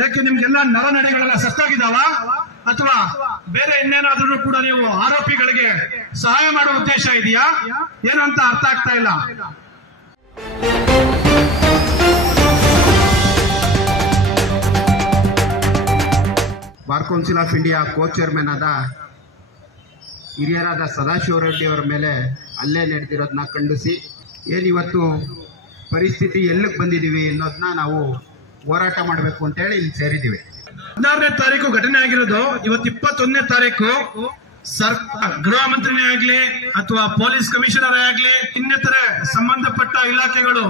ಯಾಕೆ ನಿಮ್ಗೆಲ್ಲ ನರನಡಿಗಳೆಲ್ಲ ಸತ್ತಾಗಿದ್ದಾವ ಅಥವಾ ಬೇರೆ ಇನ್ನೇನಾದ್ರೂ ಕೂಡ ನೀವು ಆರೋಪಿಗಳಿಗೆ ಸಹಾಯ ಮಾಡುವ ಉದ್ದೇಶ ಇದೆಯಾ ಏನು ಅಂತ ಅರ್ಥ ಆಗ್ತಾ ಇಲ್ಲ. Bar council of India co chairman ಆದ ಹಿರಿಯರಾದ ಸದಾಶಿವ ರೆಡ್ಡಿ ಅವರ ಮೇಲೆ ಹಲ್ಲೆ ನಡೆದಿರೋದನ್ನ ಖಂಡಿಸಿ ಏನಿವತ್ತು ಪರಿಸ್ಥಿತಿ ಎಲ್ಲಿಗೆ ಬಂದಿದ್ದೀವಿ ಅನ್ನೋದನ್ನ ನಾವು ಹೋರಾಟ ಮಾಡಬೇಕು ಅಂತೇಳಿ ಇಲ್ಲಿ ಸೇರಿದ್ದೀವಿ. 16ನೇ ತಾರೀಕು ಘಟನೆ ಆಗಿರೋದು. ಇವತ್ತು 21ನೇ ತಾರೀಕು ಗೃಹ ಮಂತ್ರಿನೇ ಆಗ್ಲಿ ಅಥವಾ ಪೊಲೀಸ್ ಕಮಿಷನರ್ ಆಗ್ಲಿ ಇನ್ನಿತರೆ ಸಂಬಂಧಪಟ್ಟ ಇಲಾಖೆಗಳು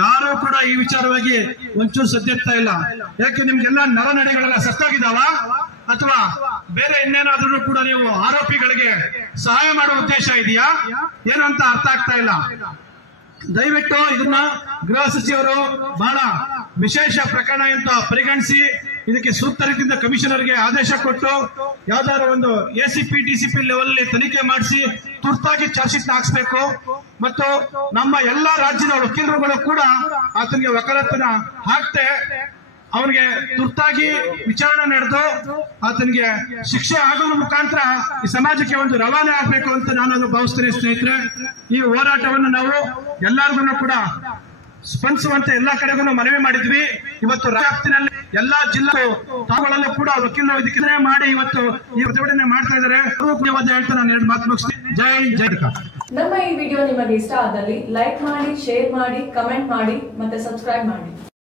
ಯಾರು ಕೂಡ ಈ ವಿಚಾರವಾಗಿ ಒಂಚೂರು ಸದ್ದೆತ್ತಾ ಇಲ್ಲ. ಯಾಕೆ ನಿಮ್ಗೆಲ್ಲ ನರನಡಿಗಳೆಲ್ಲ ಸತ್ತಾಗಿದ್ದಾವ ಅಥವಾ ಬೇರೆ ಇನ್ನೇನಾದ್ರೂ ಕೂಡ ನೀವು ಆರೋಪಿಗಳಿಗೆ ಸಹಾಯ ಮಾಡುವ ಉದ್ದೇಶ ಇದೆಯಾ ಏನು ಅಂತ ಅರ್ಥ ಆಗ್ತಾ ಇಲ್ಲ. ದಯವಿಟ್ಟು ಇದನ್ನ ಗೃಹ ಸಚಿವರು ಬಹಳ ವಿಶೇಷ ಪ್ರಕರಣ ಅಂತ ಪರಿಗಣಿಸಿ ಇದಕ್ಕೆ ಸೂಕ್ತ ರೀತಿಯಿಂದ ಕಮಿಷನರ್ಗೆ ಆದೇಶ ಕೊಟ್ಟು ಯಾವ್ದಾದ್ರು ಒಂದು ACP DCP ಲೆವೆಲ್ ತನಿಖೆ ಮಾಡಿಸಿ ತುರ್ತಾಗಿ ಚಾರ್ಜ್ ಶೀಟ್ ಹಾಕ್ಸ್ಬೇಕು. ಮತ್ತು ನಮ್ಮ ಎಲ್ಲಾ ರಾಜ್ಯದ ವಕೀಲರುಗಳು ಕೂಡ ಆತನಿಗೆ ವಕಾಲತ್ತನ್ನ ಹಾಕ್ತೆ ಅವನಿಗೆ ತುರ್ತಾಗಿ ವಿಚಾರಣೆ ನಡೆದು ಆತನಿಗೆ ಶಿಕ್ಷೆ ಆಗೋದ್ರ ಮುಖಾಂತರ ಈ ಸಮಾಜಕ್ಕೆ ಒಂದು ರವಾನೆ ಆಗ್ಬೇಕು ಅಂತ ನಾನು ಭಾವಿಸ್ತೇನೆ. ಸ್ನೇಹಿತರೆ, ಈ ಹೋರಾಟವನ್ನು ನಾವು ಎಲ್ಲರಿಗೂ ಕೂಡ ಸ್ಪಂದಿಸುವಂತೆ ಎಲ್ಲಾ ಕಡೆಗೂ ಮನವಿ ಮಾಡಿದ್ವಿ. ಇವತ್ತು ವ್ಯಾಪ್ತಿನಲ್ಲಿ ಎಲ್ಲಾ ಜಿಲ್ಲಾ ತಾವುಗಳಲ್ಲೂ ಕೂಡ ವಕೀಲರು ಇದಕ್ಕೆ ಮಾಡಿ ಇವತ್ತು ಈ ಪ್ರತಿಭಟನೆ ಮಾಡ್ತಾ ಇದ್ದಾರೆ. ಹೇಳ್ತಾ ನಾನು 2 ಮಾತು ಮುಗಿಸ್ತೀನಿ. ಜೈ ಜೈ. ನಮ್ಮ ಈ ವಿಡಿಯೋ ನಿಮಗೆ ಇಷ್ಟ ಆದಲ್ಲಿ ಲೈಕ್ ಮಾಡಿ, ಶೇರ್ ಮಾಡಿ, ಕಮೆಂಟ್ ಮಾಡಿ ಮತ್ತೆ ಸಬ್ಸ್ಕ್ರೈಬ್ ಮಾಡಿ.